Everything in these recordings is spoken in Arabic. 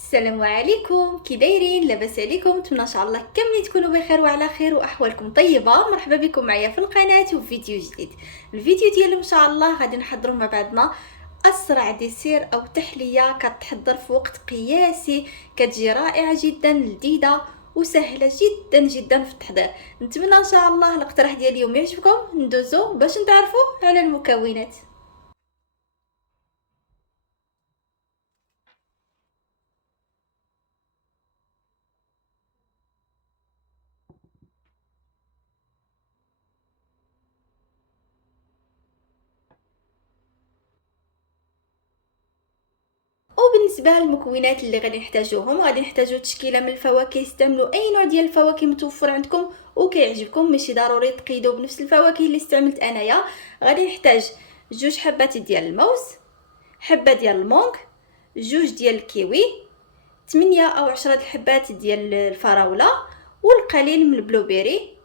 السلام عليكم، كي دايرين؟ لاباس عليكم؟ نتمنى ان شاء الله كاملين تكونوا بخير وعلى خير واحوالكم طيبه. مرحبا بكم معايا في القناه وفي فيديو جديد. الفيديو ديال ان شاء الله غادي نحضروا مع بعضنا اسرع ديسير او تحليه كتحضر في وقت قياسي، كتجي رائعه جدا، لذيذه وسهله جدا جدا في التحضير. نتمنى ان شاء الله الاقتراح ديال اليوم يعجبكم. ندوزو باش نتعرفوا على المكونات. وبالنسبه للمكونات اللي غادي نحتاجوهم، غادي نحتاجو تشكيله من الفواكه. استعملوا اي نوع ديال الفواكه متوفر عندكم وكيعجبكم، ماشي ضروري تقيدوا بنفس الفواكه اللي استعملت انايا. غادي نحتاج 2 حبات ديال الموز، حبه ديال المونغ، 2 ديال الكيوي، 8 أو 10 الحبات ديال الفراوله، والقليل من البلوبيري،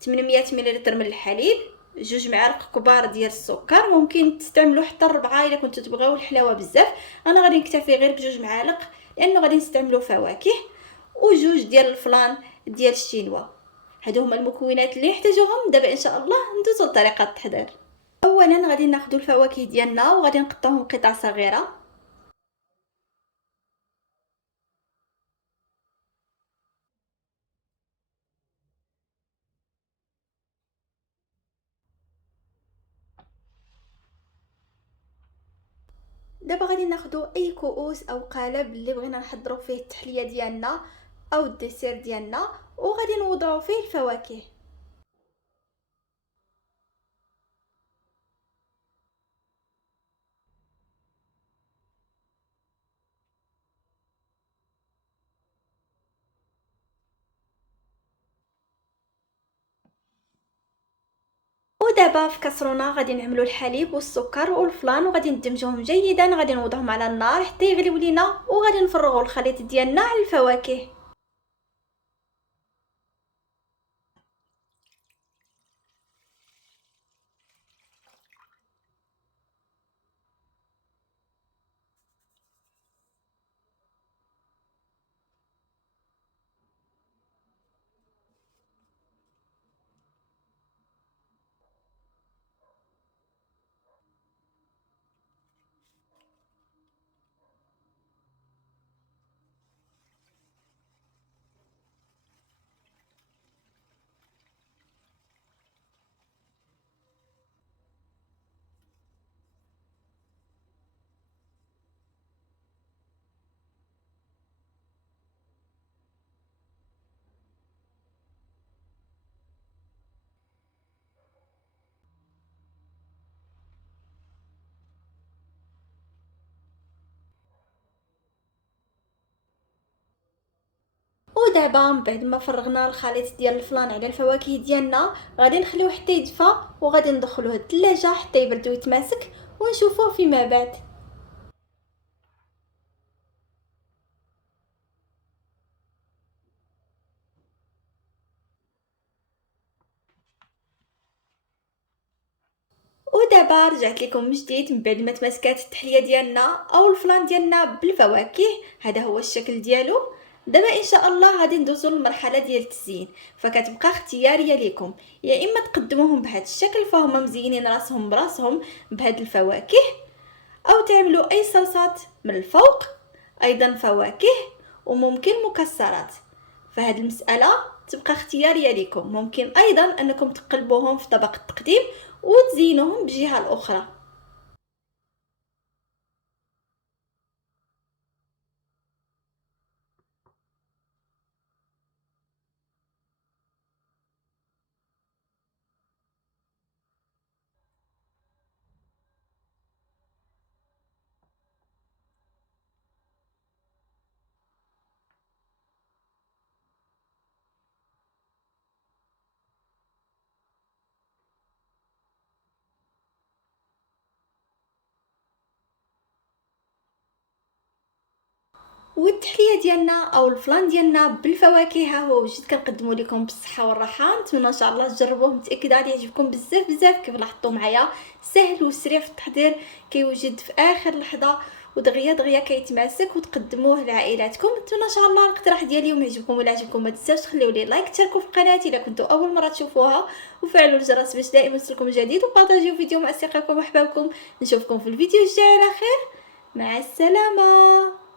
800 ملل من الحليب، 2 معالق كبار ديال السكر. ممكن تستعملوا حتى 4 الا كنتو تبغيو الحلاوه بزاف. انا غادي نكتفي غير ب2 معالق لانه غادي نستعملوا فواكه، و2 ديال الفلان ديال الشينوا. هادو هما المكونات اللي نحتاجوهم. دابا ان شاء الله ندوزو لطريقه التحضير. اولا غادي ناخذ الفواكه ديالنا وغادي نقطعوهم قطع صغيره. دابا غادي ناخدو اي كؤوس او قالب اللي بغينا نحضروا فيه التحليه ديالنا او الديسير ديالنا، وغادي نوضعوا فيه الفواكه. ودابا في كاسرونه غادي نعملوا الحليب والسكر والفلان وغادي ندمجوهم جيدا. غادي نوضعهم على النار حتى يغليو لينا، وغادي نفرغوا الخليط ديالنا على الفواكه. ودابا من بعد ما فرغنا الخليط ديال الفلان على الفواكه ديالنا، غادي نخليوه حتى يدفى وغادي ندخلوه الثلاجه حتى يبرد ويتماسك ونشوفوه فيما بعد. ودابا رجعت لكم من جديد من بعد ما تماسكات التحليه ديالنا او الفلان ديالنا بالفواكه. هذا هو الشكل ديالو. دابا ان شاء الله غادي ندوزو للمرحله ديال التزيين، فكتبقى اختياريه ليكم. يا اما تقدموهم بهذا الشكل فهم مزينين راسهم براسهم بهاد الفواكه، او تعملوا اي صلصات من الفوق ايضا فواكه وممكن مكسرات. فهاد المساله تبقى اختياريه لكم. ممكن ايضا انكم تقلبوهم في طبق التقديم وتزينوهم بجهه الاخرى. والتحليه ديالنا او الفلان ديالنا بالفواكه ها هو وجد كنقدمه لكم بالصحه والراحه. نتمنى ان شاء الله تجربوه، متاكده غادي يعجبكم بزاف بزاف. كيف لاحظتوا معايا سهل وسريع في التحضير، كيوجد في اخر لحظه ودغيا دغيا كيتماسك وتقدموه لعائلاتكم. نتمنى ان شاء الله الاقتراح ديالي اليوم يعجبكم. ولا عجبكم ما تنساوش تخليو لي لايك، تشاركوا في قناتي الا كنتوا اول مره تشوفوها، وفعلوا الجرس باش دائما يوصلكم جديد، وبارطاجيو الفيديو مع اصدقائكم واحبابكم. نشوفكم في الفيديو الجاي على خير، مع السلامه.